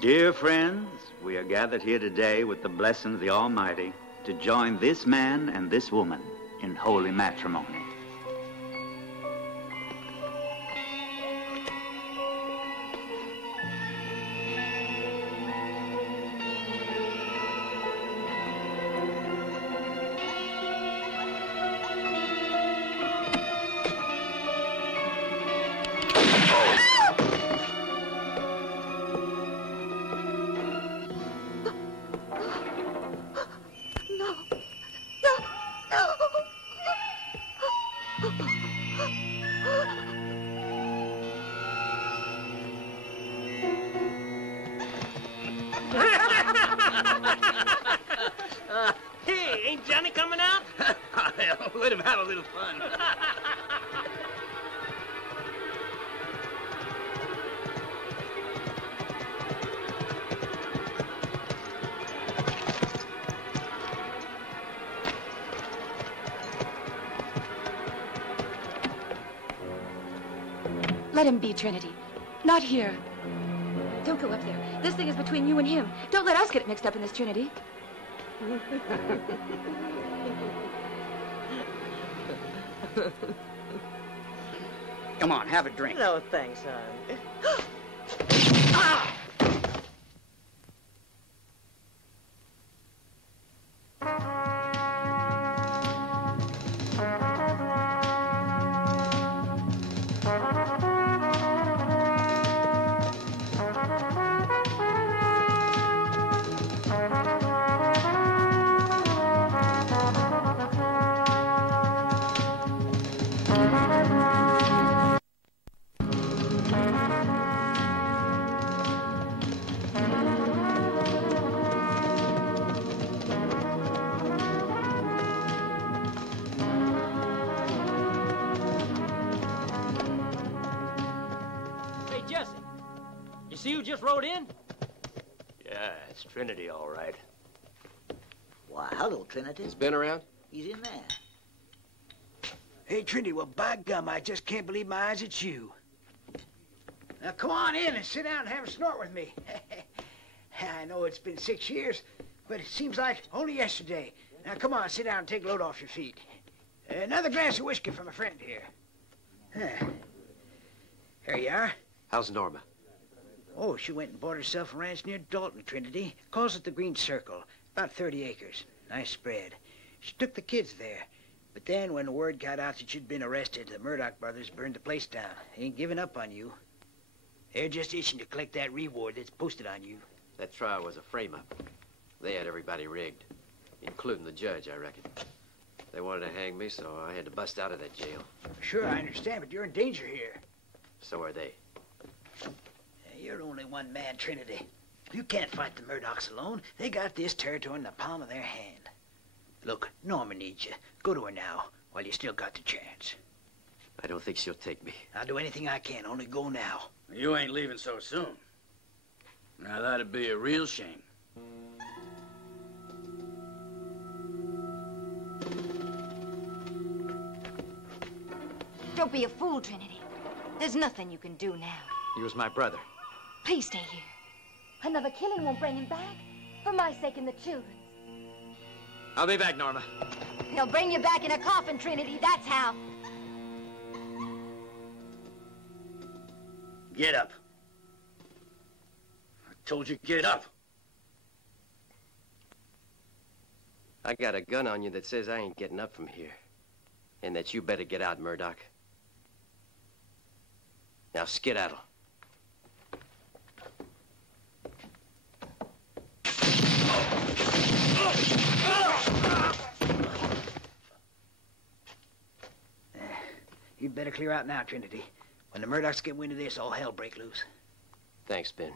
Dear friends, we are gathered here today with the blessing of the Almighty to join this man and this woman in holy matrimony. Hey, ain't Johnny coming out? Hell, let him have a little fun. Let him be, Trinity. Not here. Don't go up there. This thing is between you and him. Don't let us get mixed up in this, Trinity. Come on, have a drink. No, thanks, hon. Ah! See who just rode in? Yeah, it's Trinity, all right. Why, hello, Trinity. He's been around? He's in there. Hey, Trinity, well, by gum, I just can't believe my eyes, it's you. Now, come on in and sit down and have a snort with me. I know it's been 6 years, but it seems like only yesterday. Now, come on, sit down and take a load off your feet. Another glass of whiskey from a friend here. Here you are. How's Norma? Oh, she went and bought herself a ranch near Dalton, Trinity. Calls it the Green Circle. About 30 acres. Nice spread. She took the kids there. But then when the word got out that you'd been arrested, the Murdoch brothers burned the place down. They ain't giving up on you. They're just itching to collect that reward that's posted on you. That trial was a frame-up. They had everybody rigged, including the judge, I reckon. They wanted to hang me, so I had to bust out of that jail. Sure, I understand, but you're in danger here. So are they. You're only one man, Trinity. You can't fight the Murdochs alone. They got this territory in the palm of their hand. Look, Norma needs you. Go to her now, while you still got the chance. I don't think she'll take me. I'll do anything I can, only go now. You ain't leaving so soon. Now, that'd be a real shame. Don't be a fool, Trinity. There's nothing you can do now. He was my brother. Please stay here. Another killing won't bring him back. For my sake and the children's. I'll be back, Norma. He'll bring you back in a coffin, Trinity. That's how. Get up. I told you, get up. I got a gun on you that says I ain't getting up from here. And that you better get out, Murdoch. Now skedaddle. You'd better clear out now, Trinity. When the Murdochs get wind of this, all hell break loose. Thanks, Ben.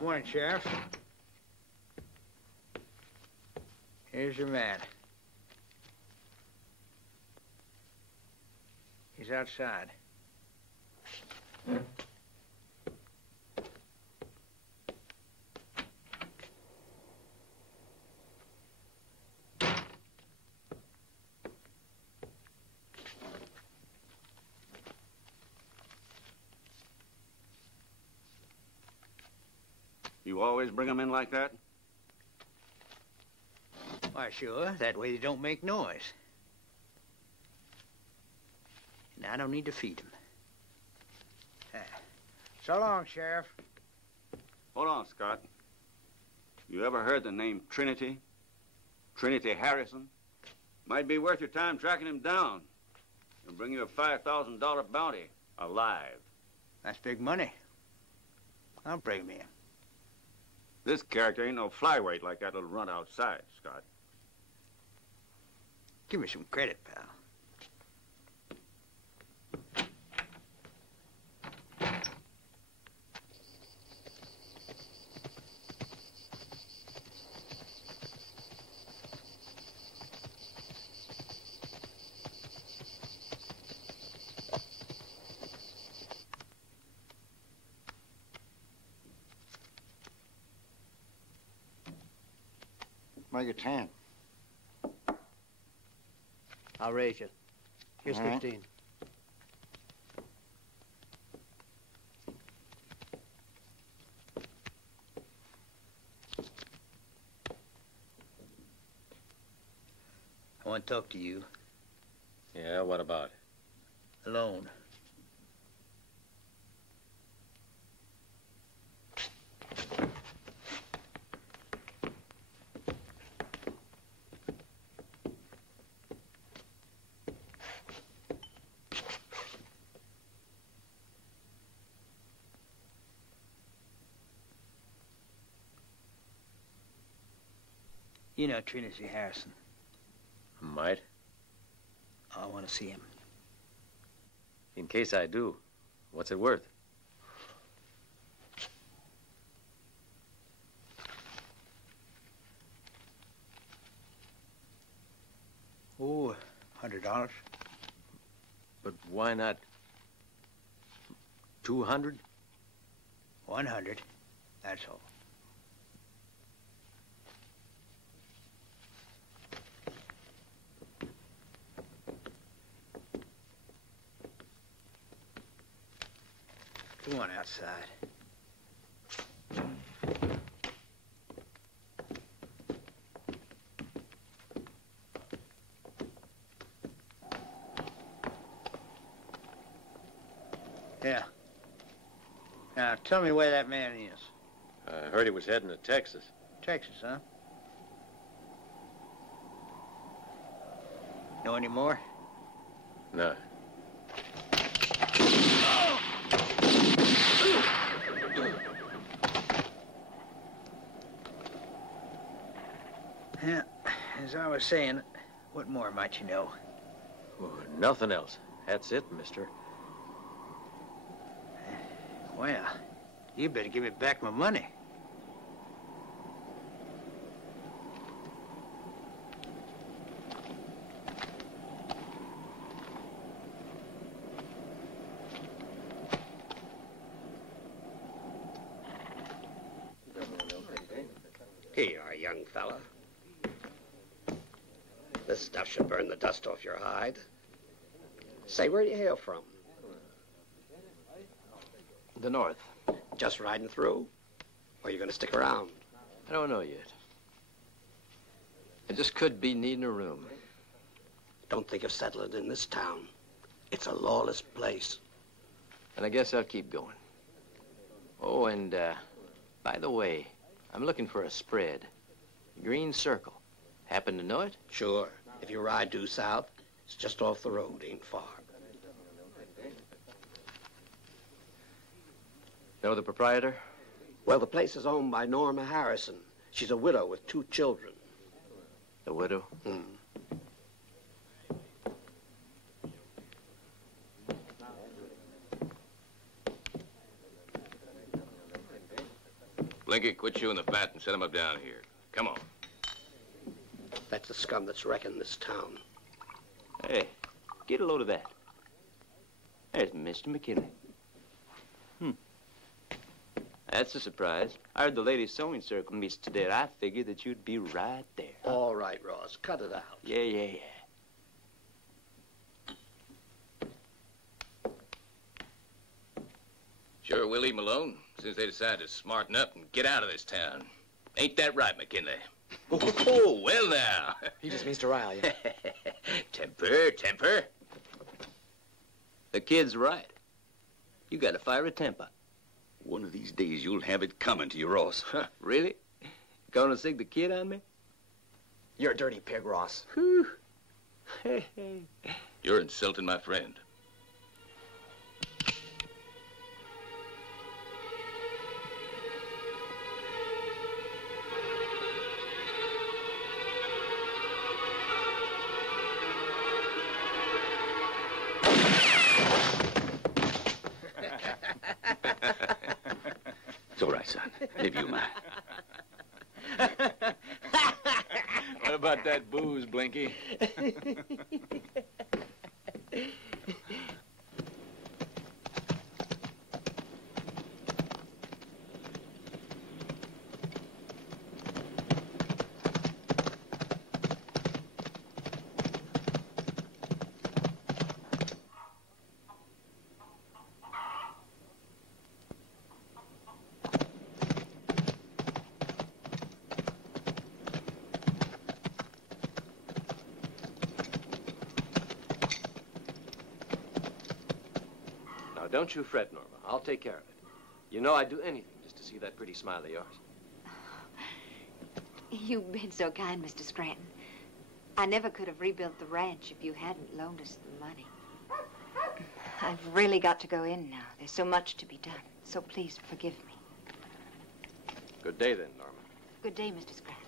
Morning, Sheriff. Here's your man. He's outside. You always bring them in like that? Why, sure. That way they don't make noise. And I don't need to feed them. So long, Sheriff. Hold on, Scott. You ever heard the name Trinity? Trinity Harrison? Might be worth your time tracking him down. He'll bring you a $5,000 bounty, alive. That's big money. I'll bring him in. This character ain't no flyweight like that little runt outside, Scott. Give me some credit, pal. Make it 10. I'll raise you. Here's 15. I want to talk to you. Yeah, what about? Alone. You know Trinity Harrison. Might. I want to see him. In case I do, what's it worth? Oh, $100. But why not 200? 100. That's all. Come on outside. Yeah. Now, tell me where that man is. I heard he was heading to Texas. Texas, huh? Know any more? No. Yeah, as I was saying, what more might you know? Well, nothing else. That's it, mister. Well, you better give me back my money. Here you are, young fella. This stuff should burn the dust off your hide. Say, where do you hail from? The north. Just riding through? Or are you going to stick around? I don't know yet. I just could be needing a room. Don't think of settling in this town. It's a lawless place. And I guess I'll keep going. Oh, and, by the way, I'm looking for a spread. Green Circle. Happen to know it? Sure. If you ride due south, it's just off the road, ain't far. Know the proprietor? Well, the place is owned by Norma Harrison. She's a widow with 2 children. The widow? Hmm. Blinky, quit chewing the fat and set him up down here. Come on. That's the scum that's wrecking this town. Hey, get a load of that. There's Mr. McKinley. That's a surprise. I heard the ladies' sewing circle meets today, and I figured that you'd be right there. All right, Ross, cut it out. Yeah. Sure, we'll leave 'em alone since they decided to smarten up and get out of this town. Ain't that right, McKinley? Oh, well now. He just means to rile you. Temper. The kid's right. You got a fiery temper. One of these days, you'll have it coming to you, Ross. Really? Gonna sing the kid on me? You're a dirty pig, Ross. Whew. You're insulting my friend. It's all right, son. Maybe you mind. What about that booze, Blinky? Don't you fret, Norma. I'll take care of it. You know I'd do anything just to see that pretty smile of yours. You've been so kind, Mr. Scranton. I never could have rebuilt the ranch if you hadn't loaned us the money. I've really got to go in now. There's so much to be done. So please forgive me. Good day, then, Norma. Good day, Mr. Scranton.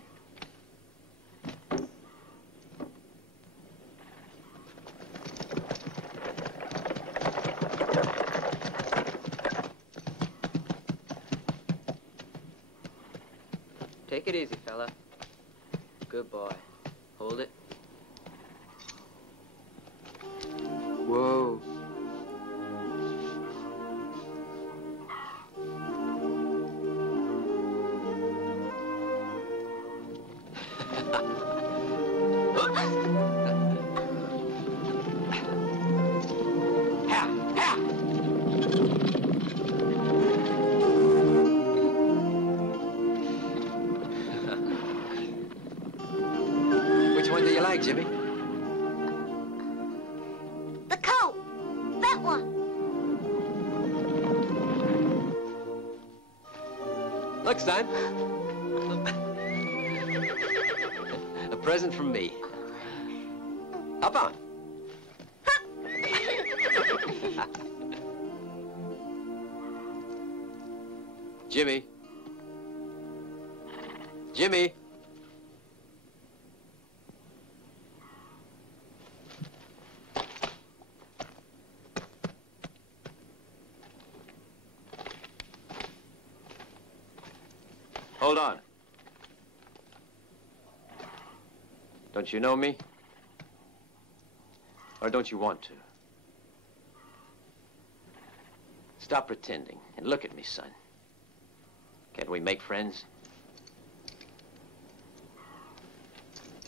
Take it easy, fella. Good boy. Hold it. Whoa. Jimmy? The coat! That one! Look, son. A present from me. Hop on. Jimmy. Jimmy. Hold on. Don't you know me? Or don't you want to? Stop pretending and look at me, son. Can't we make friends?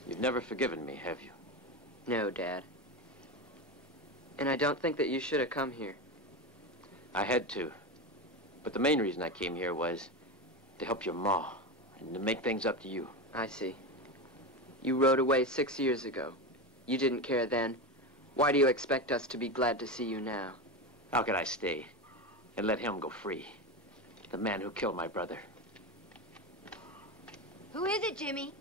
You've never forgiven me, have you? No, Dad. And I don't think that you should have come here. I had to. But the main reason I came here was to help your ma and to make things up to you. I see. You rode away 6 years ago. You didn't care then. Why do you expect us to be glad to see you now? How could I stay and let him go free? The man who killed my brother. Who is it, Jimmy?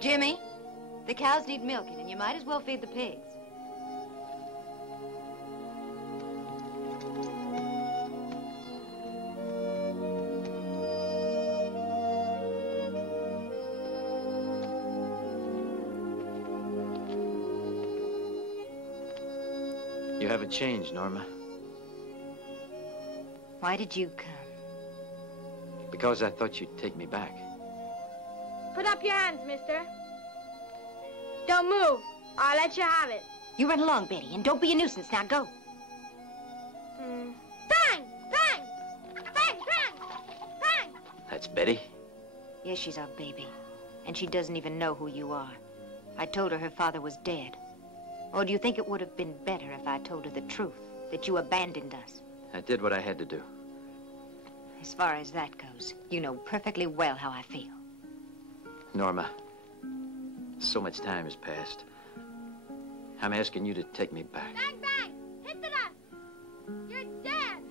Jimmy, the cows need milking, and you might as well feed the pigs. You haven't changed, Norma. Why did you come? Because I thought you'd take me back. Put up your hands, mister. Don't move. I'll let you have it. You run along, Betty, and don't be a nuisance. Now go. Bang! Bang! Bang! Bang! Bang! That's Betty? Yes, she's our baby. And she doesn't even know who you are. I told her father was dead. Or do you think it would have been better if I told her the truth, that you abandoned us? I did what I had to do. As far as that goes, you know perfectly well how I feel. Norma, so much time has passed. I'm asking you to take me back. Bang! Bang! Hit the dust! You're dead!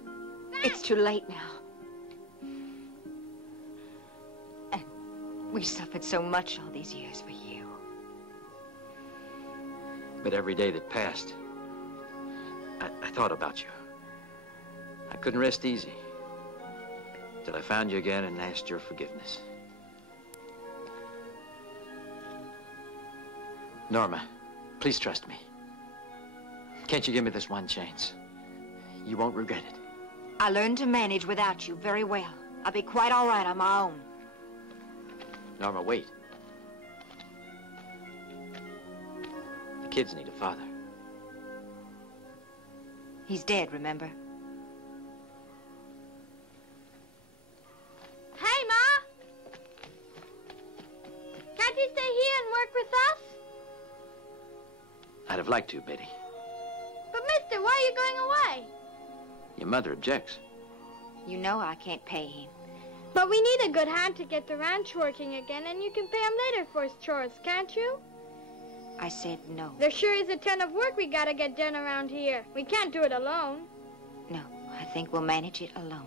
Bang! It's too late now. And we suffered so much all these years for you. But every day that passed, I thought about you. I couldn't rest easy till I found you again and asked your forgiveness. Norma, please trust me. Can't you give me this one chance? You won't regret it. I learned to manage without you very well. I'll be quite all right on my own. Norma, wait. The kids need a father. He's dead, remember? Hey, Ma! Can't you stay here and work with us? I'd have liked to, Betty. But, mister, why are you going away? Your mother objects. You know I can't pay him. But we need a good hand to get the ranch working again, and you can pay him later for his chores, can't you? I said no. There sure is a ton of work we gotta get done around here. We can't do it alone. No, I think we'll manage it alone.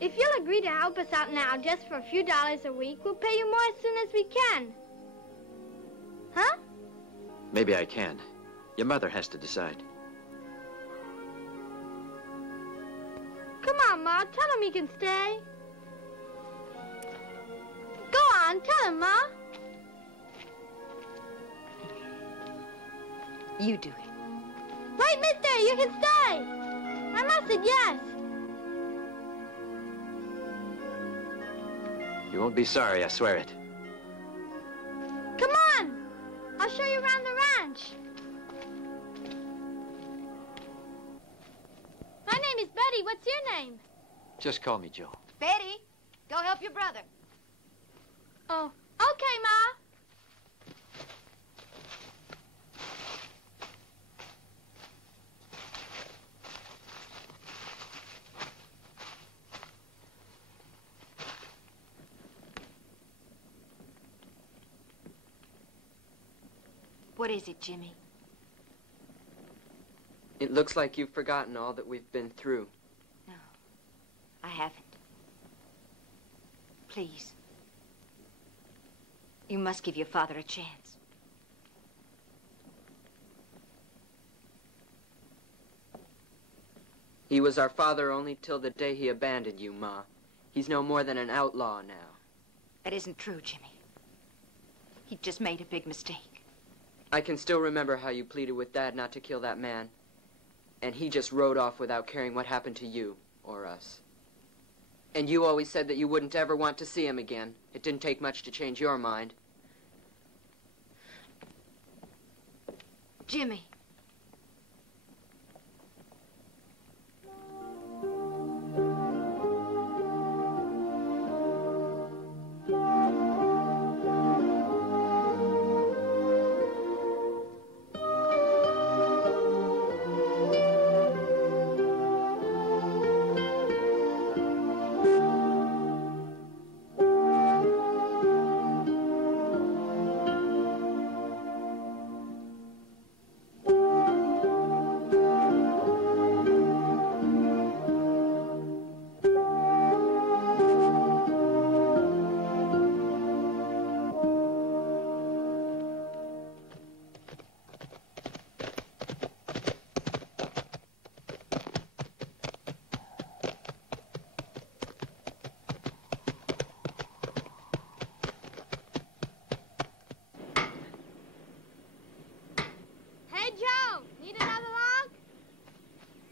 If you'll agree to help us out now just for a few dollars a week, we'll pay you more as soon as we can. Huh? Maybe I can. Your mother has to decide. Come on, Ma. Tell him he can stay. Go on. Tell him, Ma. You do it. Wait, mister. You can stay. I said yes. You won't be sorry, I swear it. Come on. I'll show you around the ranch. My name is Betty. What's your name? Just call me Joe. Betty, go help your brother. Oh, okay, Ma. What is it, Jimmy? It looks like you've forgotten all that we've been through. No, I haven't. Please. You must give your father a chance. He was our father only till the day he abandoned you, Ma. He's no more than an outlaw now. That isn't true, Jimmy. He just made a big mistake. I can still remember how you pleaded with Dad not to kill that man. And he just rode off without caring what happened to you or us. And you always said that you wouldn't ever want to see him again. It didn't take much to change your mind. Jimmy.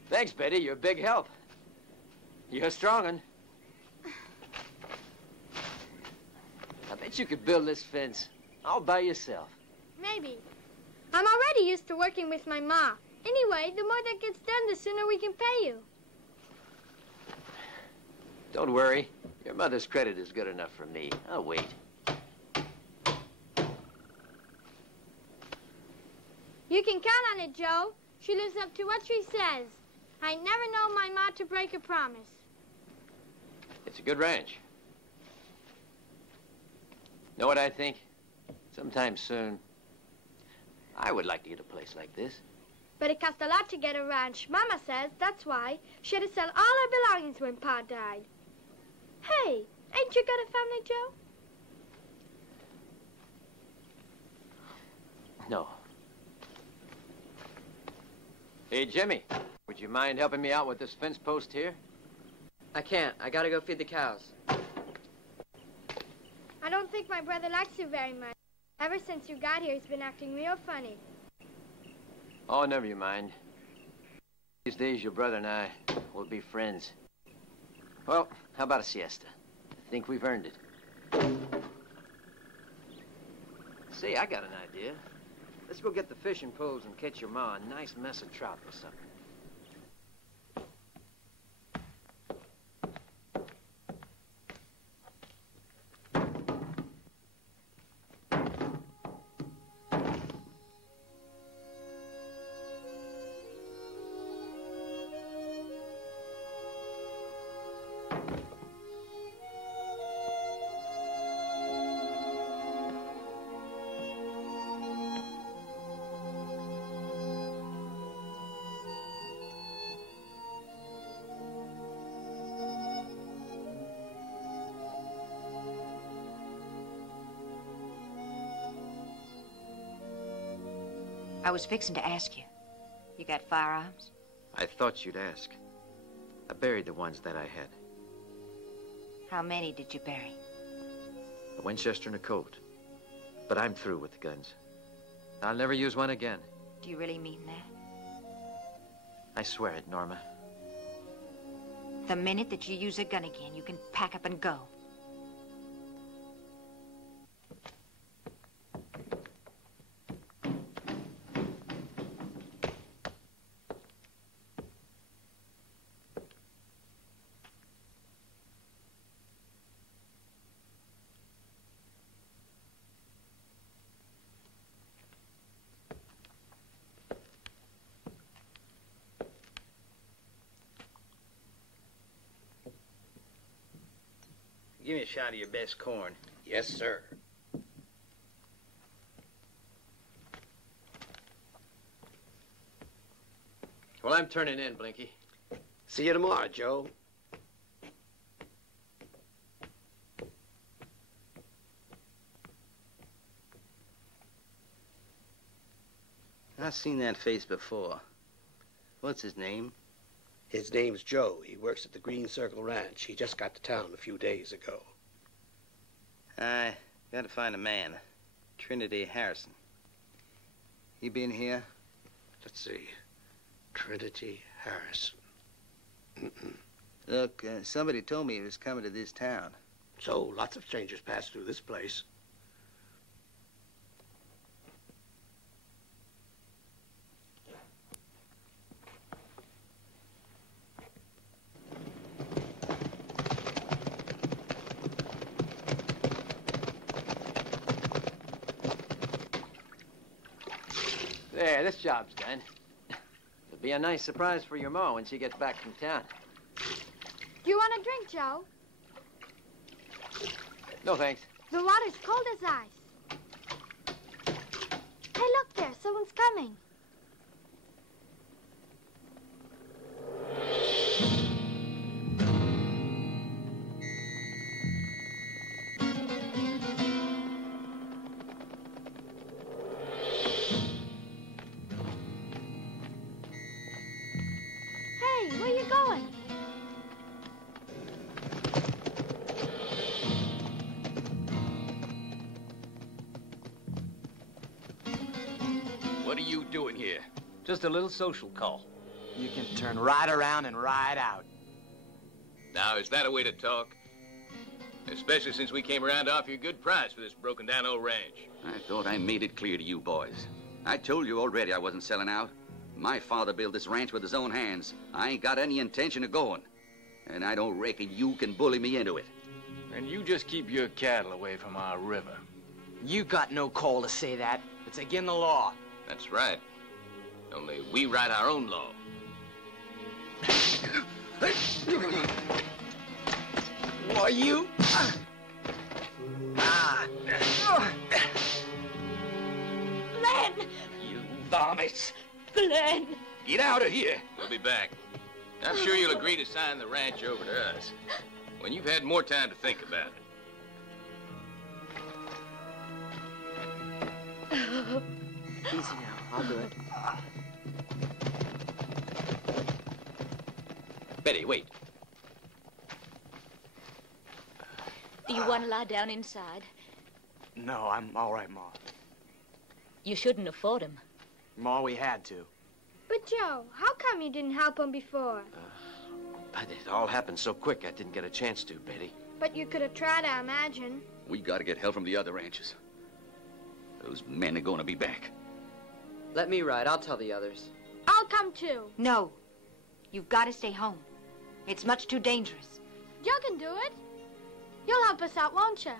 Thanks, Betty. You're a big help. You're a strong one. I bet you could build this fence all by yourself. Maybe. I'm already used to working with my ma. Anyway, the more that gets done, the sooner we can pay you. Don't worry. Your mother's credit is good enough for me. I'll wait. You can count on it, Joe. She lives up to what she says. I never know my ma to break a promise. It's a good ranch. Know what I think? Sometime soon, I would like to get a place like this. But it cost a lot to get a ranch. Mama says that's why she had to sell all her belongings when Pa died. Hey, ain't you got a family, Joe? No. Hey, Jimmy, would you mind helping me out with this fence post here? I can't. I gotta go feed the cows. I don't think my brother likes you very much. Ever since you got here, he's been acting real funny. Oh, never you mind. These days, your brother and I will be friends. Well, how about a siesta? I think we've earned it. Say, I got an idea. Let's go get the fishing poles and catch your ma a nice mess of trout or something. I was fixing to ask you. You got firearms? I thought you'd ask. I buried the ones that I had. How many did you bury? A Winchester and a Colt. But I'm through with the guns. I'll never use one again. Do you really mean that? I swear it, Norma. The minute that you use a gun again, you can pack up and go. Give me a shot of your best corn. Yes, sir. Well, I'm turning in, Blinky. See you tomorrow, Joe. I've seen that face before. What's his name? His name's Joe. He works at the Green Circle Ranch. He just got to town a few days ago. I got to find a man. Trinity Harrison. He been here? Let's see. Trinity Harrison. Look, somebody told me he was coming to this town. So, lots of strangers pass through this place. There, this job's done. It'll be a nice surprise for your ma when she gets back from town. Do you want a drink, Joe? No, thanks. The water's cold as ice. Hey, look there. Someone's coming. Hey, where you going? What are you doing here? Just a little social call. You can turn right around and ride out. Now, is that a way to talk? Especially since we came around to offer you a good price for this broken-down old ranch. I thought I made it clear to you boys. I told you already I wasn't selling out. My father built this ranch with his own hands. I ain't got any intention of going. And I don't reckon you can bully me into it. And you just keep your cattle away from our river. You got no call to say that. It's against the law. That's right. Only we write our own law. Why, you? Glenn! You varmints! Glenn! Get out of here! We'll be back. I'm sure you'll agree to sign the ranch over to us when you've had more time to think about it. Easy now. I'll do it. Betty, wait. Do you want to lie down inside? No, I'm all right, Ma. You shouldn't have fought him. Ma, we had to. But, Joe, how come you didn't help him before? But it all happened so quick, I didn't get a chance to, Betty. But you could have tried, I imagine. We gotta get help from the other ranches. Those men are gonna be back. Let me ride. I'll tell the others. I'll come too. No. You've got to stay home. It's much too dangerous. Joe can do it. You'll help us out, won't you?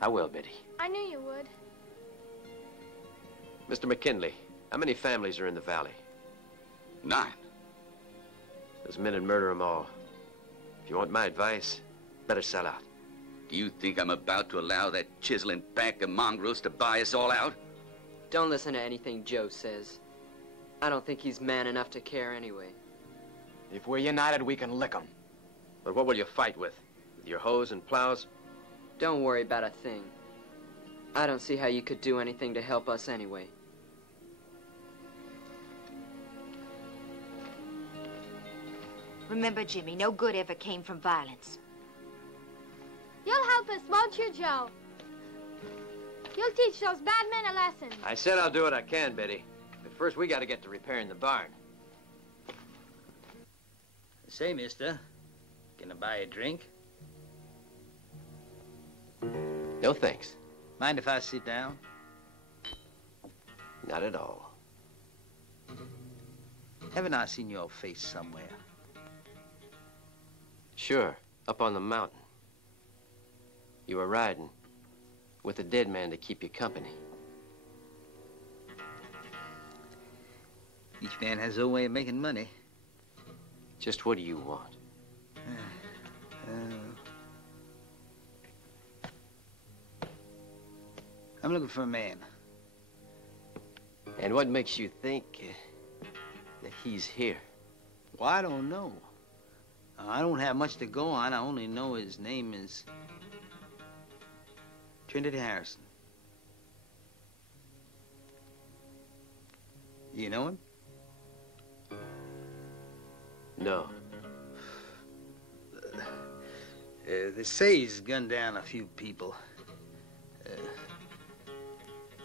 I will, Betty. I knew you would. Mr. McKinley, how many families are in the valley? 9. Those men would murder them all. If you want my advice, better sell out. Do you think I'm about to allow that chiseling pack of mongrels to buy us all out? Don't listen to anything Joe says. I don't think he's man enough to care anyway. If we're united, we can lick them. But what will you fight with? With your hoes and plows? Don't worry about a thing. I don't see how you could do anything to help us anyway. Remember, Jimmy, no good ever came from violence. You'll help us, won't you, Joe? You'll teach those bad men a lesson. I said I'll do what I can, Betty. But first, we got to get to repairing the barn. Say, mister, can I buy a drink? No thanks. Mind if I sit down? Not at all. Haven't I seen your face somewhere? Sure, up on the mountain. You were riding with a dead man to keep you company. Each man has his own way of making money. Just what do you want? I'm looking for a man. And what makes you think that he's here? Well, I don't know. I don't have much to go on. I only know his name is Trinity Harrison. You know him? No. They say he's gunned down a few people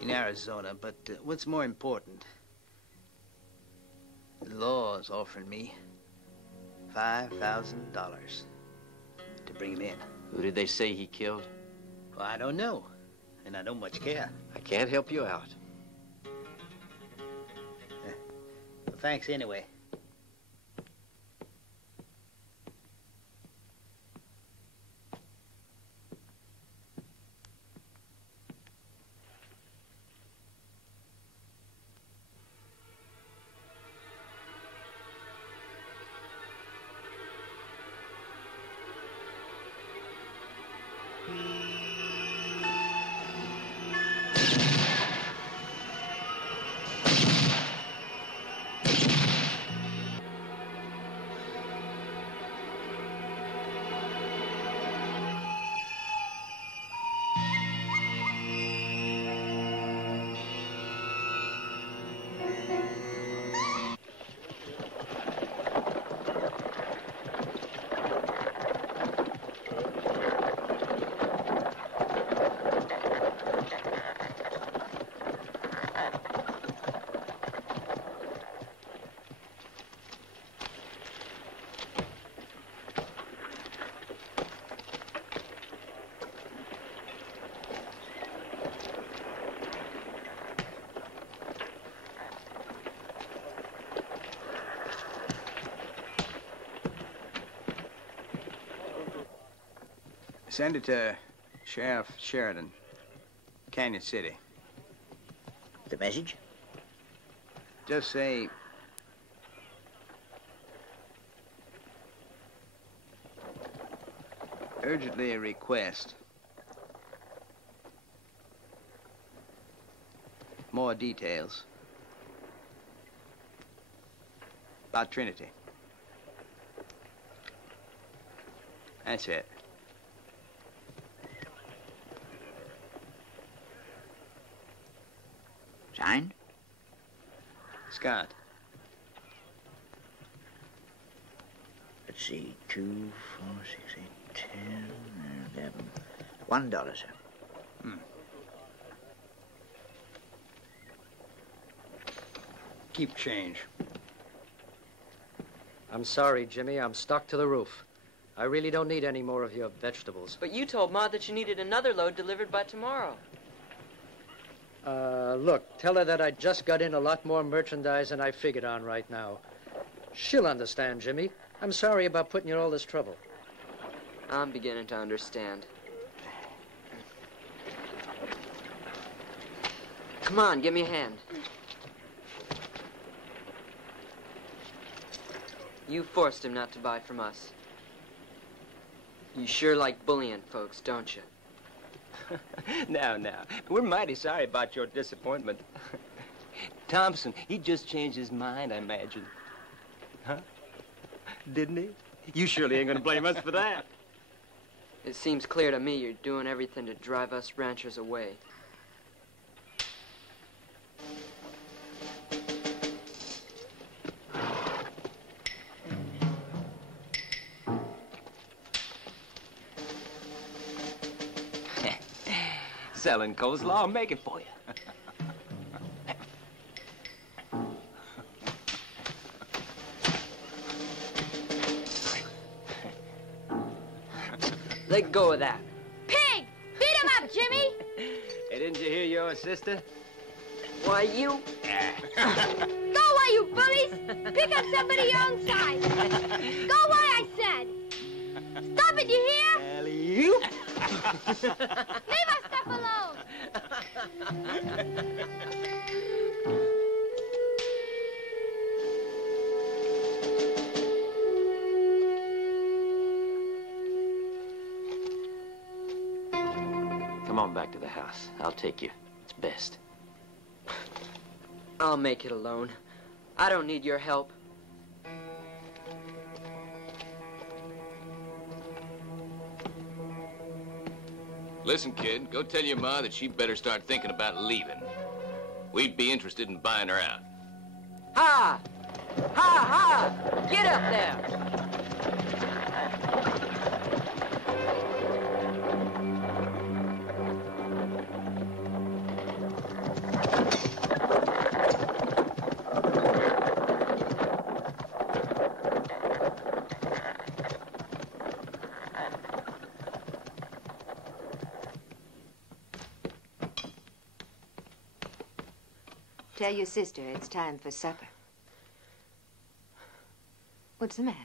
in Arizona, but what's more important, the law is offering me $5,000 to bring him in. Who did they say he killed? Well, I don't know, and I don't much care. I can't help you out. Well, thanks anyway. Send it to Sheriff Sheridan, Canyon City. The message? Just say... urgently request more details about Trinity. That's it. Signed? Scott. Let's see, 2, 4, 6, 8, 10, 11. $1, sir. Keep change. I'm sorry, Jimmy. I'm stuck to the roof. I really don't need any more of your vegetables. But you told Ma that you needed another load delivered by tomorrow. Look, tell her that I just got in a lot more merchandise than I figured on right now. She'll understand, Jimmy. I'm sorry about putting you in all this trouble. I'm beginning to understand. Come on, give me a hand. You forced him not to buy from us. You sure like bullying folks, don't you? Now, we're mighty sorry about your disappointment. Thompson, he just changed his mind, I imagine. Huh? Didn't he? You surely ain't gonna blame us for that. It seems clear to me you're doing everything to drive us ranchers away. Selling coleslaw, I'll make it for you. Let go of that. Pig! Beat him up, Jimmy! Hey, didn't you hear your sister? Why, you... Go away, you bullies! Pick up somebody your own size! Go away, I said! Stop it, you hear? Alley-oop! Leave our stuff alone! Come on back to the house. I'll take you. It's best. I'll make it alone. I don't need your help. Listen, kid, go tell your ma that she better start thinking about leaving. We'd be interested in buying her out. Ha! Ha ha! Get up there! Tell your sister it's time for supper. What's the matter?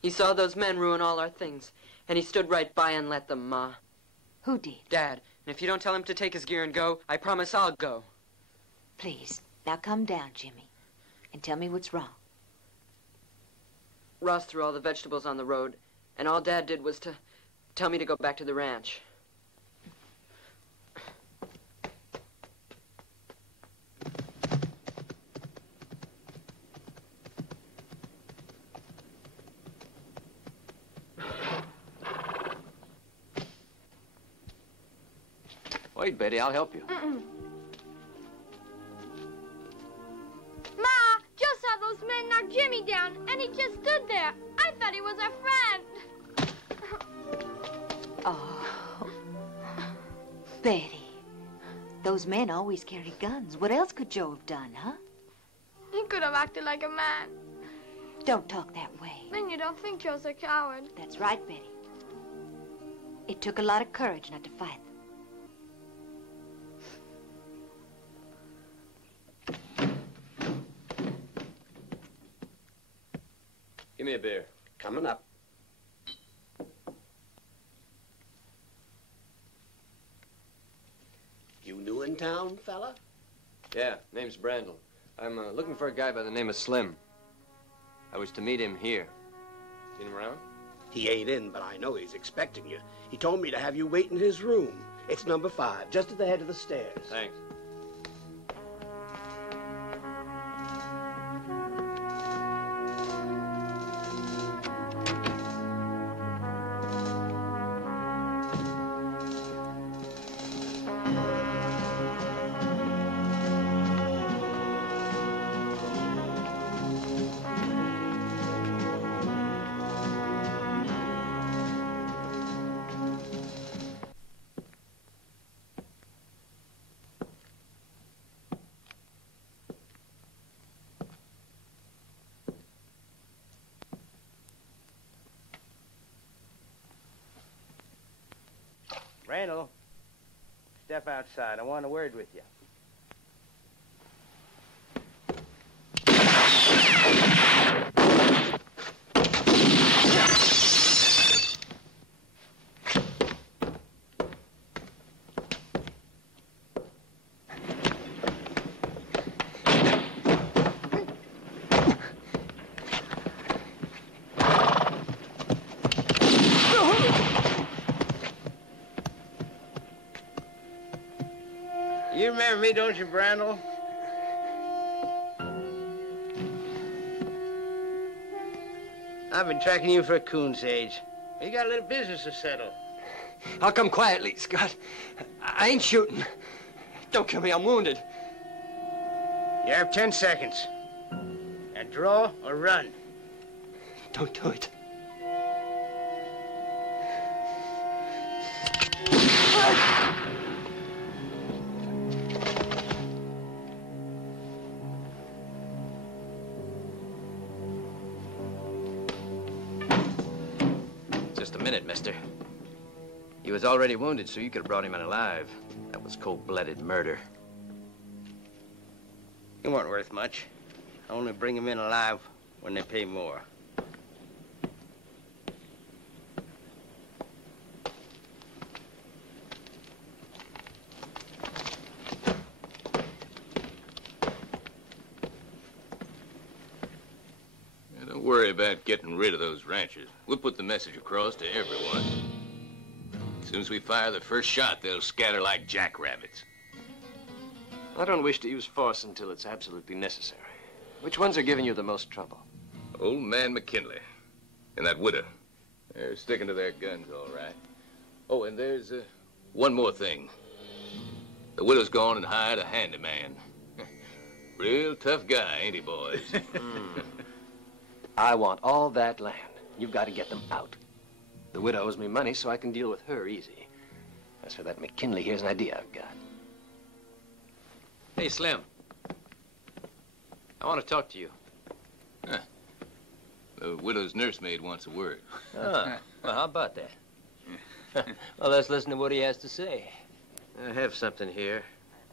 He saw those men ruin all our things, and he stood right by and let them, Ma. Who did? Dad. And if you don't tell him to take his gear and go, I promise I'll go. Please, now come down, Jimmy, and tell me what's wrong. Ross threw all the vegetables on the road, and all Dad did was to tell me to go back to the ranch. Wait, Betty, I'll help you. Ma, Joe saw those men knock Jimmy down, and he just stood there. I thought he was our friend. Oh, Betty, those men always carry guns. What else could Joe have done, huh? He could have acted like a man. Don't talk that way. Then you don't think Joe's a coward. That's right, Betty. It took a lot of courage not to fight them. Give me a beer. Coming up. town, fella? Yeah, name's Brandel. I'm looking for a guy by the name of Slim. I was to meet him here. Seen him around? He ain't in, but I know he's expecting you. He told me to have you wait in his room. It's number 5, just at the head of the stairs. Thanks. Randall, step outside. I want a word with you. You remember me, don't you, Brandel? I've been tracking you for a coon's age. You got a little business to settle. I'll come quietly, Scott. I ain't shooting. Don't kill me, I'm wounded. You have 10 seconds. Now draw or run. Don't do it. Just a minute, mister. He was already wounded, so you could have brought him in alive. That was cold-blooded murder. You weren't worth much. I only bring him in alive when they pay more. Don't worry about getting rid of those ranchers. We'll put the message across to everyone. As soon as we fire the first shot, they'll scatter like jackrabbits. I don't wish to use force until it's absolutely necessary. Which ones are giving you the most trouble? Old man McKinley and that widow. They're sticking to their guns, all right. Oh, and there's one more thing. The widow's gone and hired a handyman. Real tough guy, ain't he, boys? I want all that land. You've got to get them out. The widow owes me money, so I can deal with her easy. As for that McKinley, here's an idea I've got. Hey, Slim. I want to talk to you. Huh. The widow's nursemaid wants a word. Oh, well, how about that? Well, let's listen to what he has to say. I have something here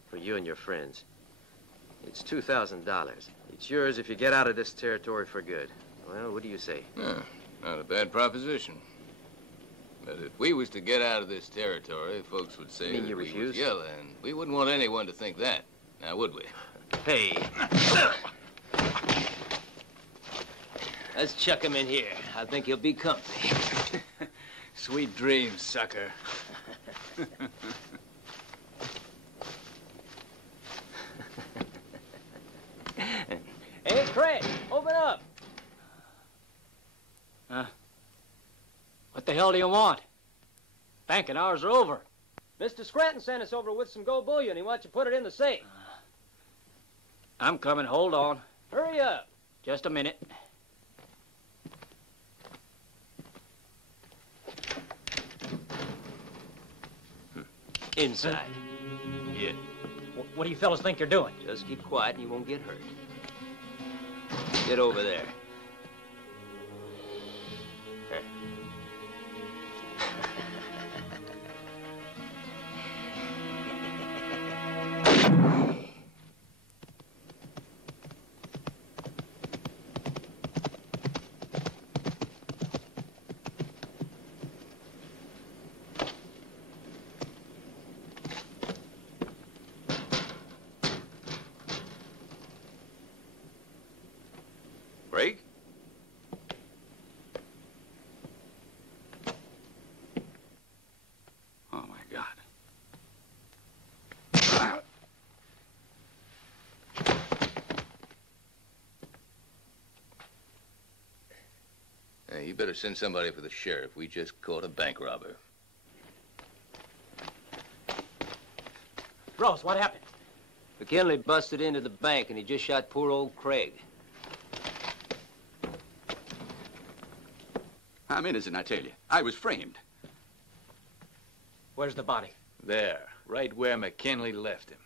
for you and your friends. It's $2,000. It's yours if you get out of this territory for good. Well, what do you say? Not a bad proposition. But if we was to get out of this territory, folks would say You mean that you we refuse? was yelling. We wouldn't want anyone to think that. Now, would we? Hey. Let's chuck him in here. I think he'll be comfy. Sweet dreams, sucker. Hey, Craig, open up. What the hell do you want? Banking hours are over. Mr. Scranton sent us over with some gold bullion. He wants you to put it in the safe. I'm coming. Hold on. Hurry up. Just a minute. Inside. Yeah. What do you fellas think you're doing? Just keep quiet and you won't get hurt. Get over there. Craig? Oh, my God. Hey, you better send somebody for the sheriff. We just caught a bank robber. Rose, what happened? McKinley busted into the bank and he just shot poor old Craig. I'm innocent, I tell you. I was framed. Where's the body? There, right where McKinley left him.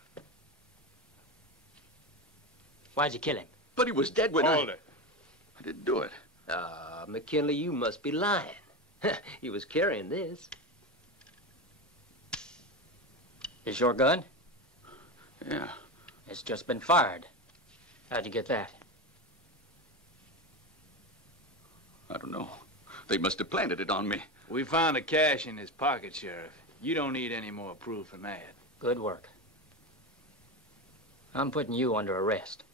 Why'd you kill him? But he was dead when Hold it. I didn't do it. Ah, McKinley, you must be lying. He was carrying this. Is your gun? Yeah. It's just been fired. How'd you get that? I don't know. They must have planted it on me. We found the cash in his pocket, Sheriff. You don't need any more proof than that. Good work. I'm putting you under arrest.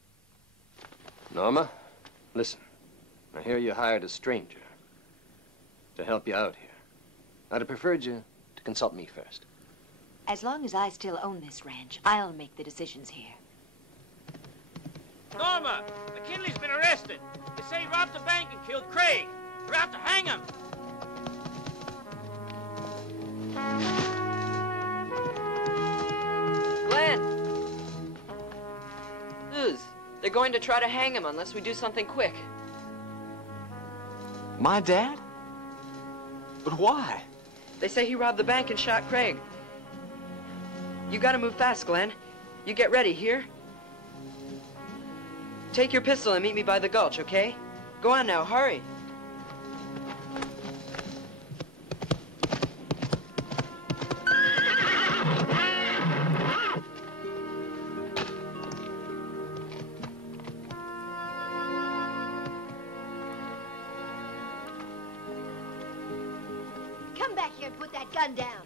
Norma, listen. I hear you hired a stranger to help you out here. I'd have preferred you to consult me first. As long as I still own this ranch, I'll make the decisions here. Norma, McKinley's been arrested. They say he robbed the bank and killed Craig. We're out to hang him. Glenn! News. They're going to try to hang him unless we do something quick. My dad? But why? They say he robbed the bank and shot Craig. You gotta move fast, Glenn. You get ready, here? Take your pistol and meet me by the gulch, okay? Go on now, hurry. Come back here and put that gun down.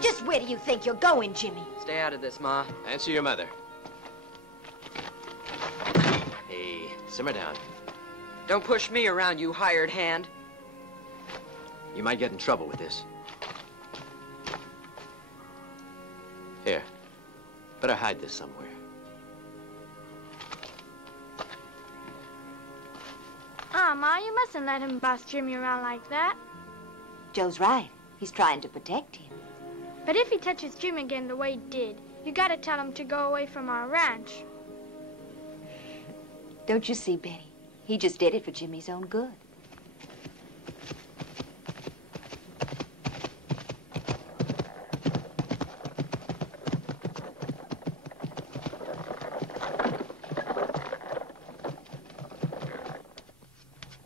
Just where do you think you're going, Jimmy? Stay out of this, Ma. Answer your mother. Hey, simmer down. Don't push me around, you hired hand. You might get in trouble with this. Here. Better hide this somewhere. Ma, you mustn't let him boss Jimmy around like that. Joe's right. He's trying to protect him. But if he touches Jim again the way he did, you gotta tell him to go away from our ranch. Don't you see, Benny? He just did it for Jimmy's own good.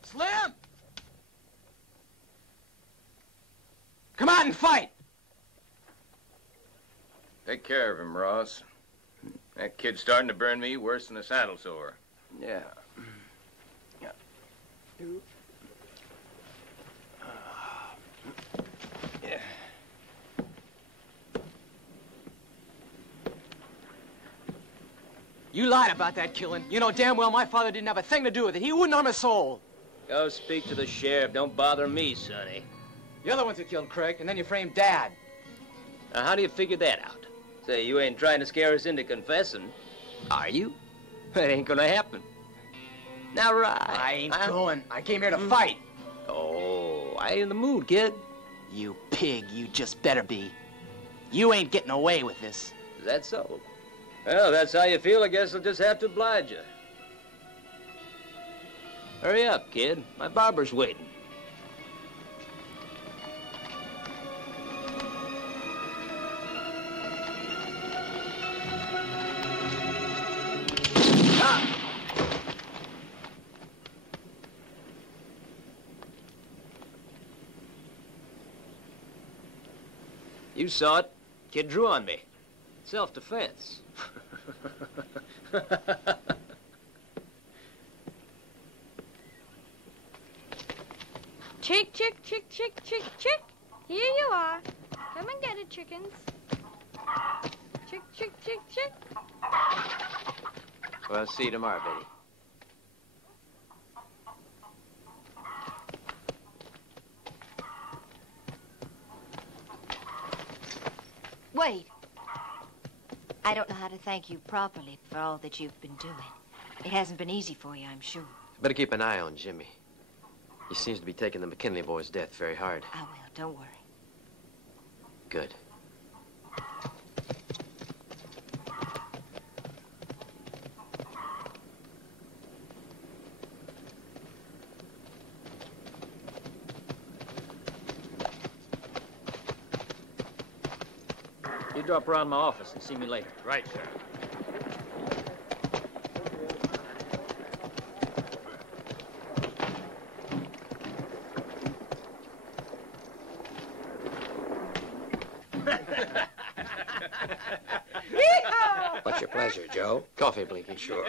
Slim! Come out and fight! Take care of him, Ross. That kid's starting to burn me worse than a saddle sore. Yeah. Yeah. You lied about that killing. You know damn well my father didn't have a thing to do with it. He wouldn't harm a soul. Go speak to the sheriff. Don't bother me, Sonny. You're the ones who killed Craig, and then you framed Dad. Now, how do you figure that out? Say, you ain't trying to scare us into confessing, are you? That ain't gonna happen. Now, right. I ain't going. I came here to fight. Oh, I ain't in the mood, kid. You pig, you just better be. You ain't getting away with this. Is that so? Well, that's how you feel. I guess I'll just have to oblige you. Hurry up, kid. My barber's waiting. You saw it. Kid drew on me. Self-defense. Chick, chick, chick, chick, chick, chick. Here you are. Come and get it, chickens. Chick, chick, chick, chick. Well, see you tomorrow, Betty. Wait. I don't know how to thank you properly for all that you've been doing. It hasn't been easy for you, I'm sure. Better keep an eye on Jimmy. He seems to be taking the McKinley boy's death very hard. I will, don't worry. Good. You drop around my office and see me later. Right, sir. What's your pleasure, Joe? Coffee, Blinky. Sure.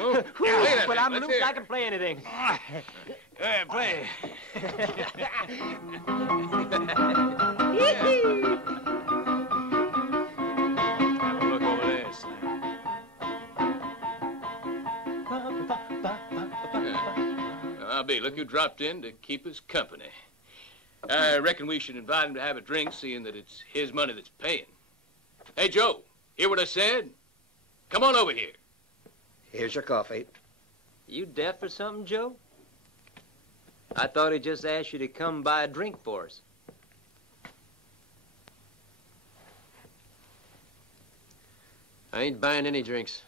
Well, I'm loose. I can play anything. Play. Have a look over there, Slim. I'll be. Look who dropped in to keep us company. I reckon we should invite him to have a drink, seeing that it's his money that's paying. Hey, Joe, hear what I said? Come on over here. Here's your coffee. You deaf or something, Joe? I thought he just asked you to come buy a drink for us. I ain't buying any drinks.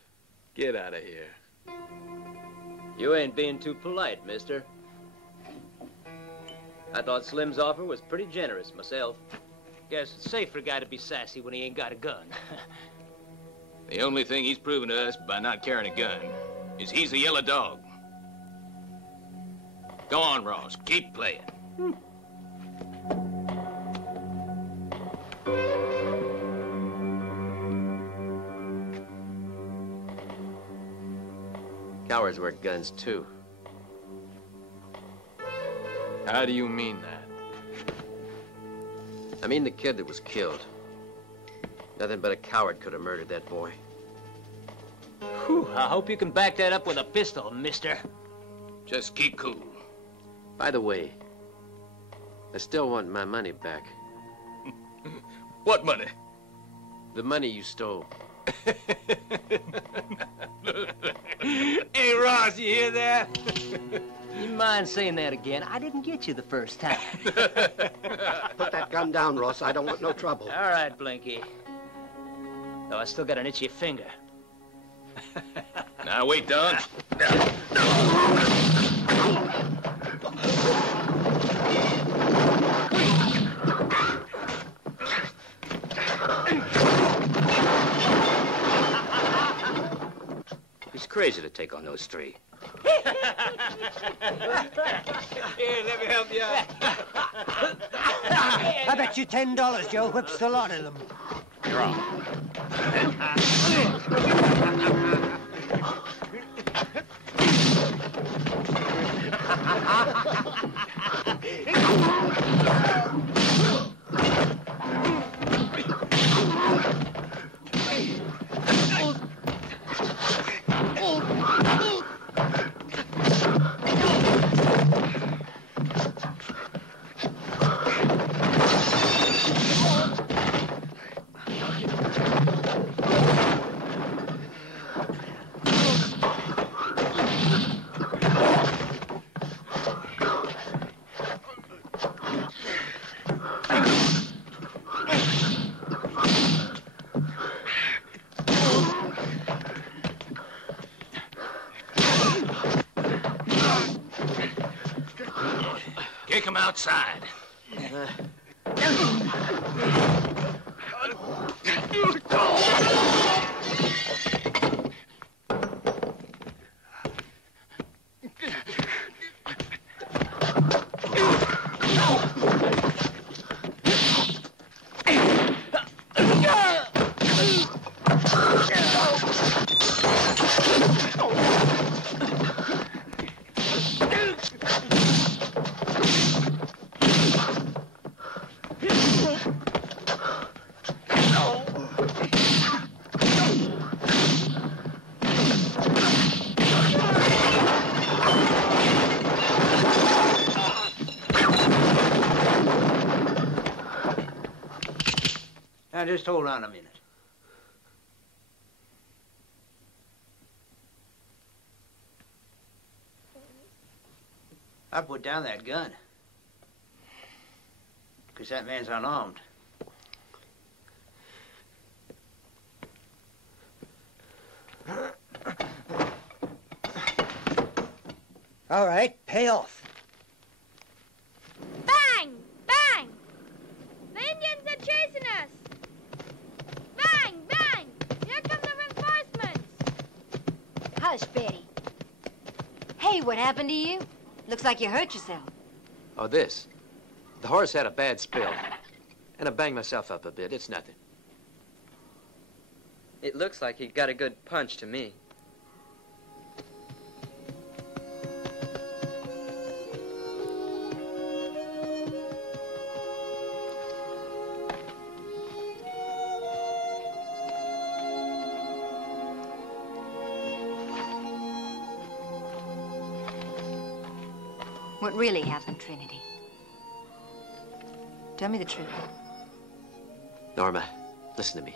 Get out of here. You ain't being too polite, mister. I thought Slim's offer was pretty generous myself. Guess it's safe for a guy to be sassy when he ain't got a gun. The only thing he's proven to us by not carrying a gun is he's a yellow dog. Go on, Ross. Keep playing. Cowards wear guns, too. How do you mean that? I mean the kid that was killed. Nothing but a coward could have murdered that boy. Whew, I hope you can back that up with a pistol, mister. Just keep cool. By the way, I still want my money back. What money? The money you stole. Hey, Ross, you hear that? You mind saying that again? I didn't get you the first time. Put that gun down, Ross. I don't want no trouble. All right, Blinky. Though I still got an itchy finger. Now, wait, Don. He's crazy to take on those three. Here, let me help you out. I bet you $10 Joe whips the lot of them. You're off. Kick him outside. Now, just hold on a minute. I put down that gun. Because that man's unarmed. All right, pay off. Bang! Bang! The Indians are chasing us! Bang! Bang! Here come the reinforcements! Hush, Betty. Hey, what happened to you? Looks like you hurt yourself. Oh, this. The horse had a bad spill. And I banged myself up a bit. It's nothing. It looks like he got a good punch to me. What really happened, Trinity? Tell me the truth. Norma, listen to me.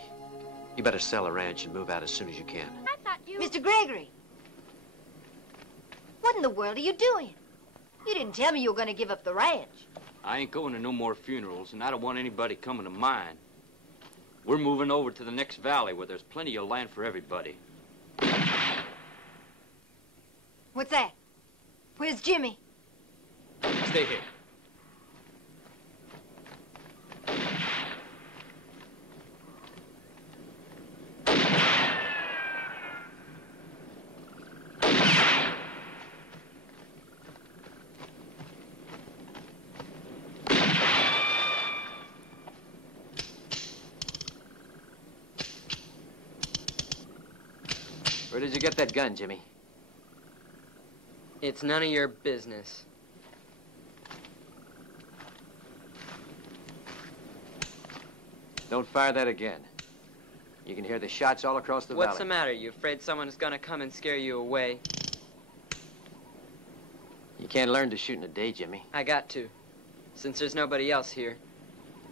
You better sell a ranch and move out as soon as you can. I thought you... Mr. Gregory! What in the world are you doing? You didn't tell me you were going to give up the ranch. I ain't going to no more funerals, and I don't want anybody coming to mine. We're moving over to the next valley where there's plenty of land for everybody. What's that? Where's Jimmy? Stay here. Where did you get that gun, Jimmy? It's none of your business. Don't fire that again. You can hear the shots all across the valley. What's the matter? You afraid someone's gonna come and scare you away? You can't learn to shoot in a day, Jimmy. I got to. Since there's nobody else here,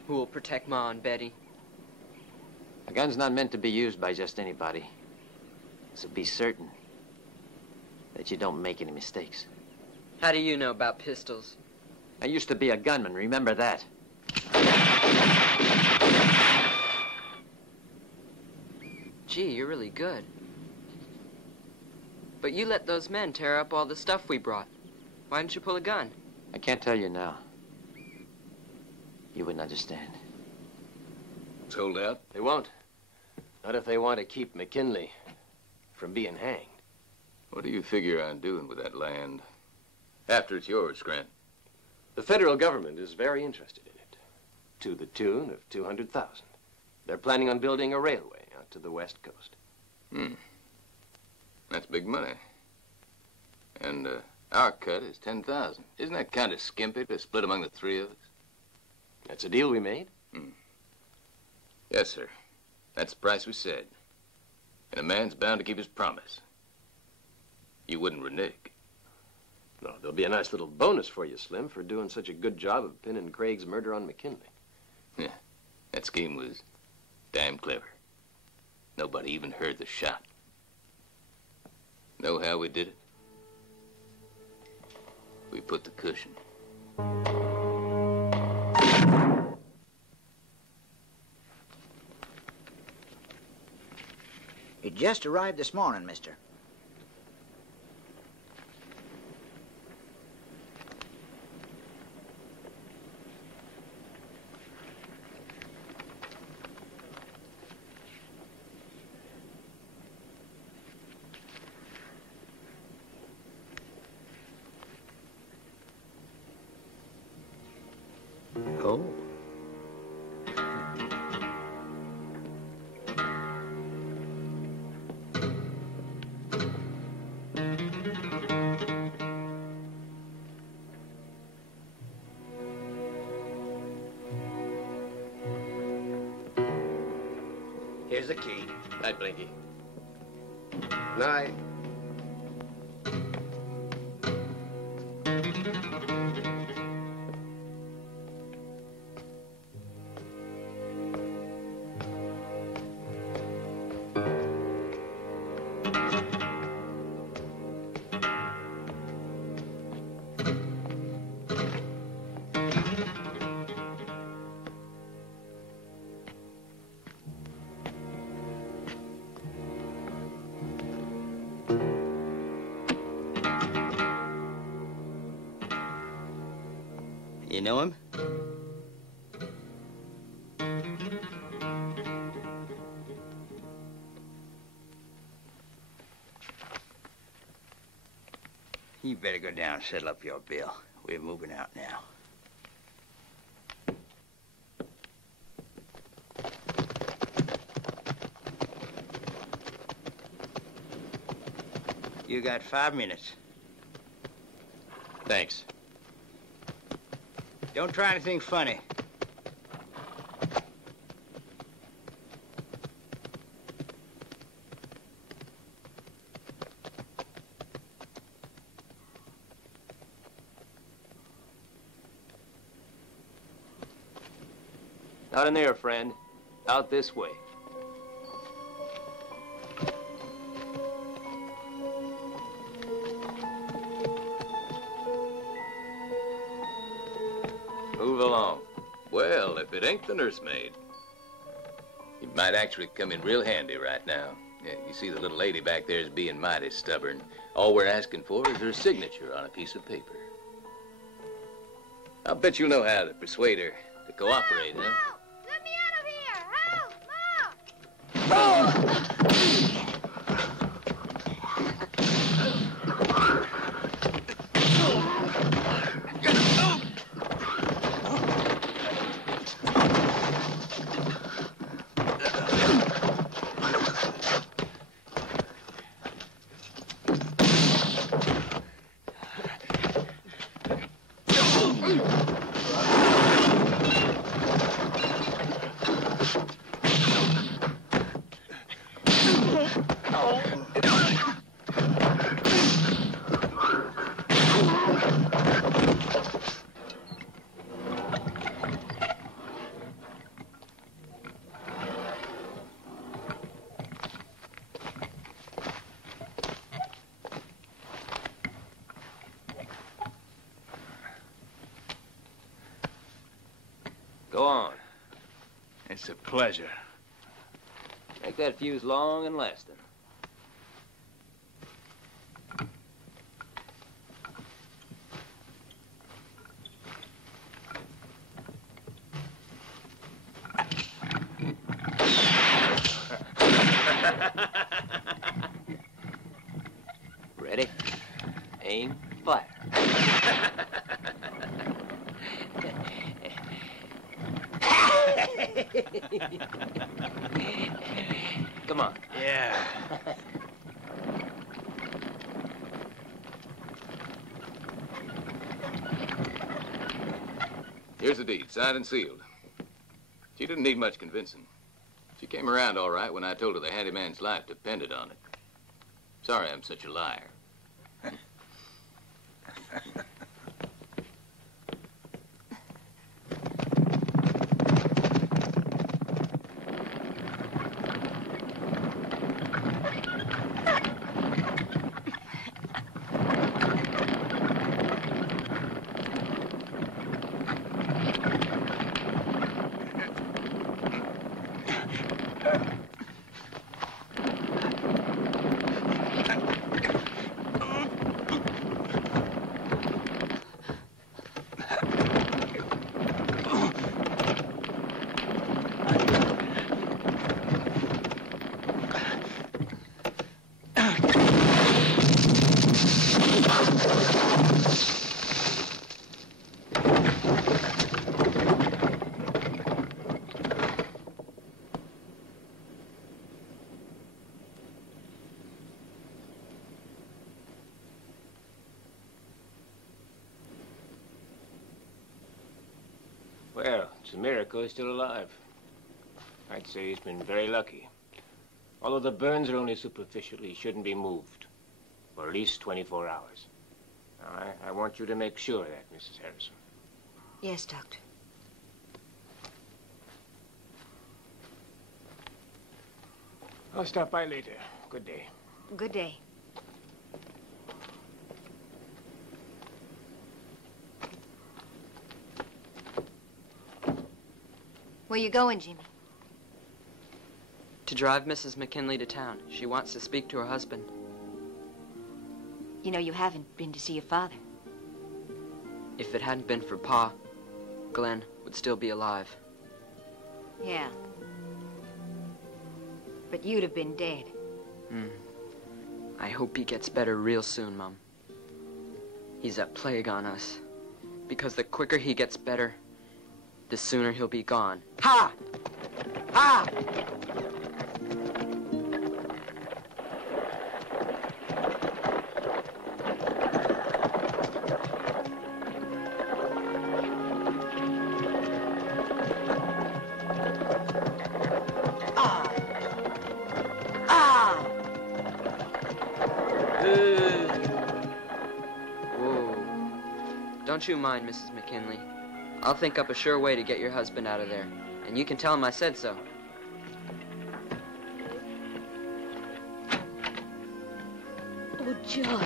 who will protect Ma and Betty? A gun's not meant to be used by just anybody. So be certain that you don't make any mistakes. How do you know about pistols? I used to be a gunman, remember that. Gee, you're really good. But you let those men tear up all the stuff we brought. Why didn't you pull a gun? I can't tell you now. You wouldn't understand. Let's hold out. They won't. Not if they want to keep McKinley from being hanged. What do you figure on doing with that land? After it's yours, Grant. The federal government is very interested in it, to the tune of $200,000. They're planning on building a railway out to the west coast. That's big money. And our cut is $10,000. Isn't that kind of skimpy to split among the three of us? That's a deal we made? Yes, sir. That's the price we said. And a man's bound to keep his promise. You wouldn't renege. No, there'll be a nice little bonus for you, Slim, for doing such a good job of pinning Craig's murder on McKinley. Yeah, that scheme was damn clever. Nobody even heard the shot. Know how we did it? We put the cushion. It just arrived this morning, mister. Oh. Here's the key. Night, Blinky. Night. know him? You better go down and settle up your bill. We're moving out now. You got 5 minutes. Thanks. Don't try anything funny. Not in there, friend. Out this way. Move along. Well, if it ain't the nursemaid. It might actually come in real handy right now. Yeah, you see the little lady back there is being mighty stubborn. All we're asking for is her signature on a piece of paper. I'll bet you'll know how to persuade her to cooperate, huh? Let me out of here! Help! Mom! Go on. It's a pleasure. Make that fuse long and lasting. Ready? Aim, fire. Come on. Yeah. Here's the deed, signed and sealed. She didn't need much convincing. She came around all right when I told her the handyman's life depended on it. Sorry I'm such a liar. Well, it's a miracle he's still alive. I'd say he's been very lucky. Although the burns are only superficial, he shouldn't be moved for at least 24 hours. Now, I want you to make sure of that, Mrs. Harrison. Yes, Doctor. I'll stop by later. Good day. Good day. Where you going, Jimmy? To drive Mrs. McKinley to town. She wants to speak to her husband. You know, you haven't been to see your father. If it hadn't been for Pa, Glenn would still be alive. Yeah. But you'd have been dead. I hope he gets better real soon, Mom. He's a plague on us. Because the quicker he gets better, the sooner he'll be gone. Ha! Ha! Don't you mind, Mrs. McKinley. I'll think up a sure way to get your husband out of there. And you can tell him I said so. Oh, John.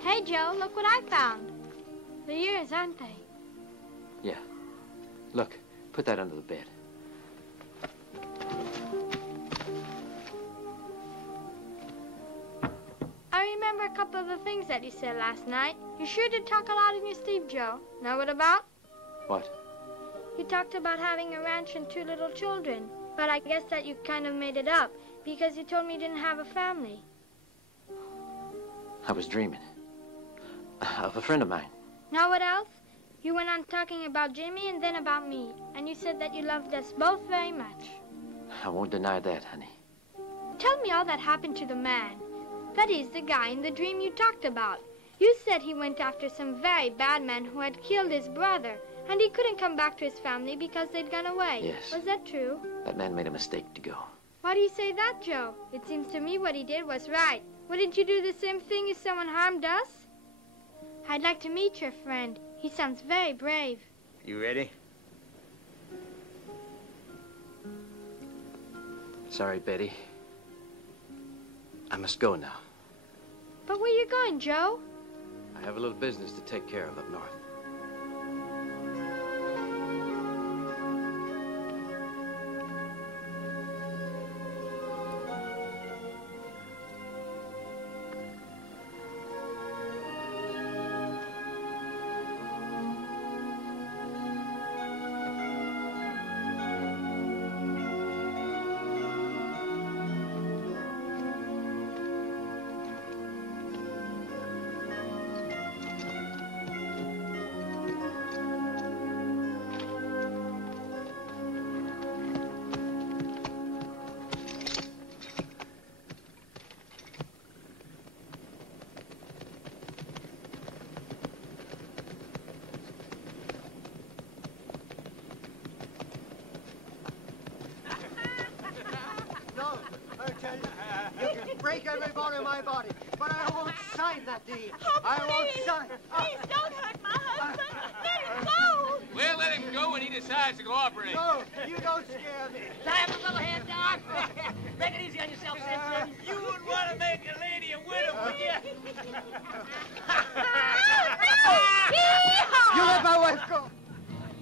Hey, Joe, look what I found. The ears, aren't they? Yeah. Look, put that under the bed. I remember a couple of the things that you said last night. You sure did talk a lot in your sleep, Joe. Know what about? What? You talked about having a ranch and 2 little children. But I guess that you kind of made it up because you told me you didn't have a family. I was dreaming. Of a friend of mine. Know what else? You went on talking about Jimmy and then about me. And you said that you loved us both very much. I won't deny that, honey. Tell me all that happened to the man. That is, the guy in the dream you talked about. You said he went after some very bad man who had killed his brother. And he couldn't come back to his family because they'd gone away. Yes. Was that true? That man made a mistake to go. Why do you say that, Joe? It seems to me what he did was right. Wouldn't you do the same thing if someone harmed us? I'd like to meet your friend. He sounds very brave. You ready? Sorry, Betty. I must go now. But where you going, Joe? I have a little business to take care of up north. You can break every bone in my body, but I won't sign that deed. Oh, I won't sign. Please don't hurt my husband. Let him go. Well, let him go when he decides to cooperate. No, you don't scare me. Time for level head, Doc. Take it easy on yourself, Simpson. You wouldn't want to make a lady a widow, would you? You let my wife go.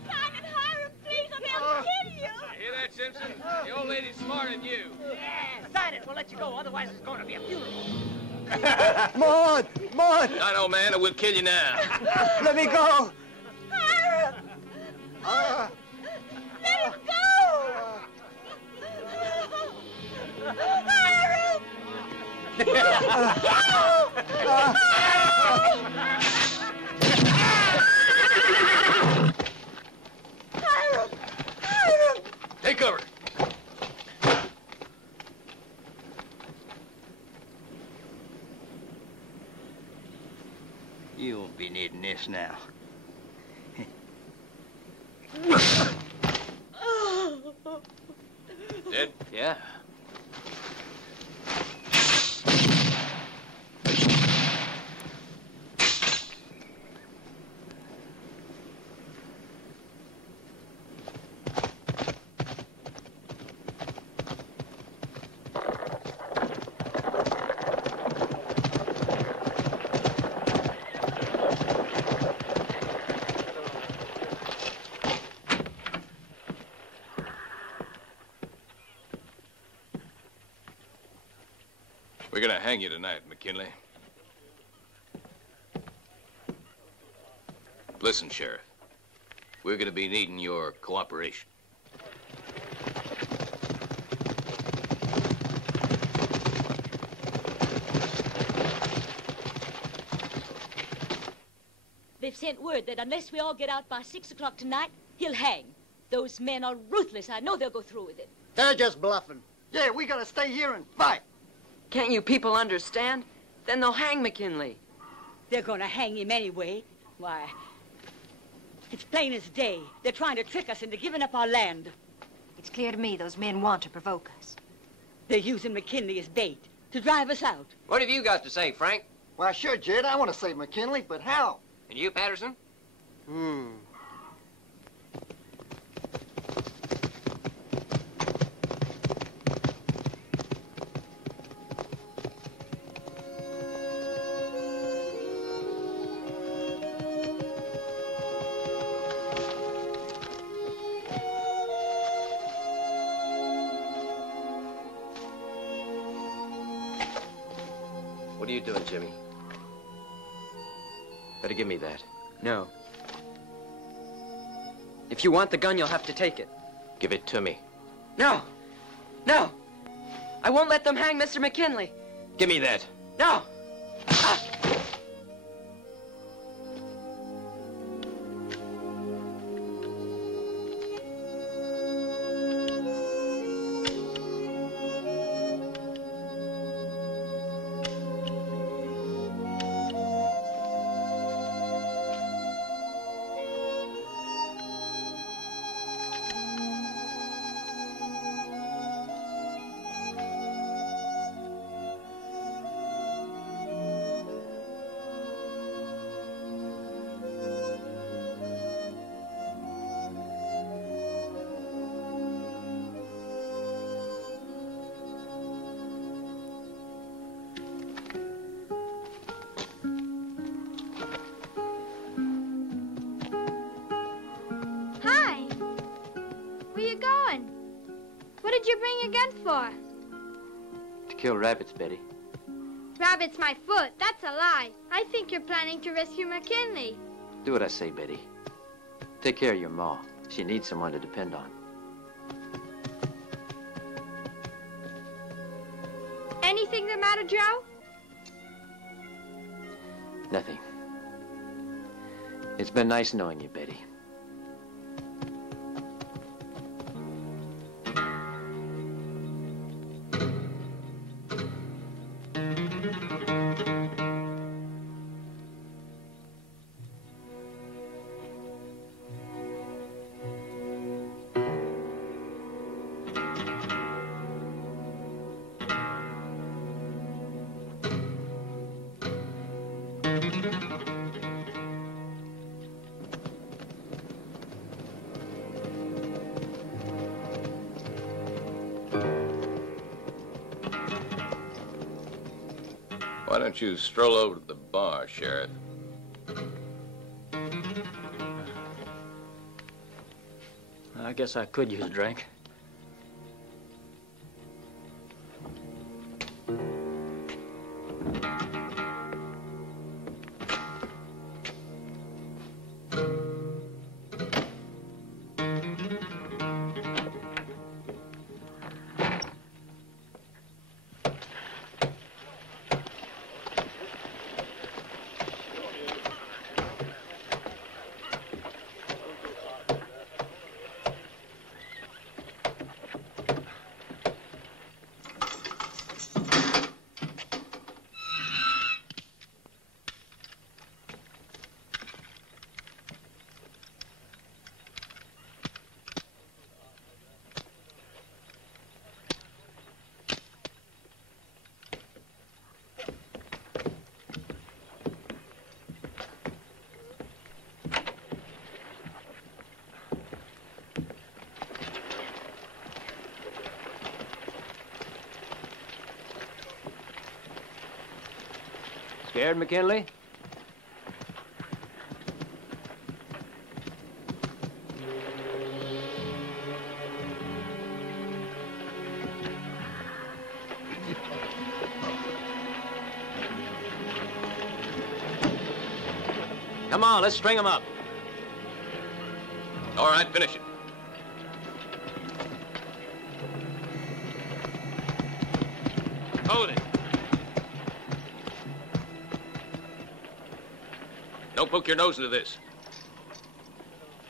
Simon, hire him, please, or he'll kill you. Hear that, Simpson? The old lady's smarter than you. Yeah, sign it. We'll let you go. Otherwise, it's going to be a funeral. Maud! Maud! I know, man, or we'll kill you now. Let me go! Hire him! Let him go! Hire him! Take cover. be needing this now. Dead? Yeah. We're gonna hang you tonight, McKinley. Listen, Sheriff. We're gonna be needing your cooperation. They've sent word that unless we all get out by 6 o'clock tonight, he'll hang. Those men are ruthless. I know they'll go through with it. They're just bluffing. Yeah, we gotta stay here and fight. Can't you people understand? Then they'll hang McKinley. They're gonna hang him anyway. Why, it's plain as day. They're trying to trick us into giving up our land. It's clear to me those men want to provoke us. They're using McKinley as bait to drive us out. What have you got to say, Frank? Why, sure, Jed, I want to save McKinley, but how? And you, Patterson? What are you doing, Jimmy? Better give me that. No. If you want the gun, you'll have to take it. Give it to me. No! No! I won't let them hang Mr. McKinley. Give me that. No! What did you bring your gun for? To kill rabbits, Betty. Rabbit's my foot. That's a lie. I think you're planning to rescue McKinley. Do what I say, Betty. Take care of your ma. She needs someone to depend on. Anything the matter, Joe? Nothing. It's been nice knowing you, Betty. Why don't you stroll over to the bar, Sheriff? I guess I could use a drink. Scared, McKinley? Come on, let's string him up. All right, finish it. Hold it. Don't poke your nose into this.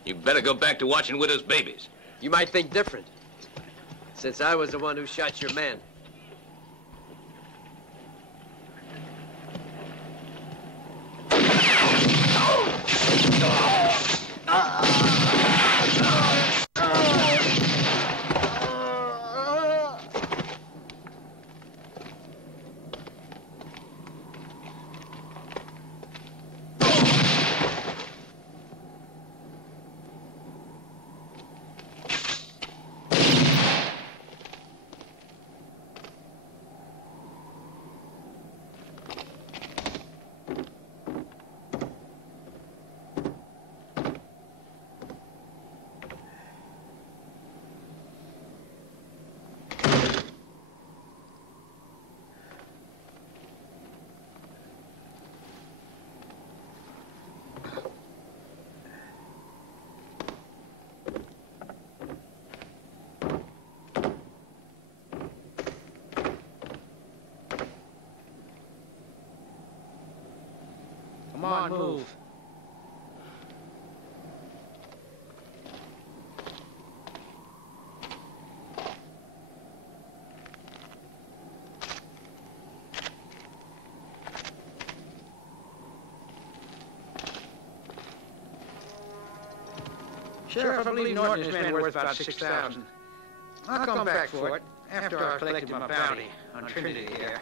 You better go back to watching widows' babies. You might think different, since I was the one who shot your man. Come on, move. Sheriff, I believe Norton and his men are worth about 6,000. I'll come back for it after I've collected my bounty on Trinity here.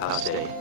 I'll stay.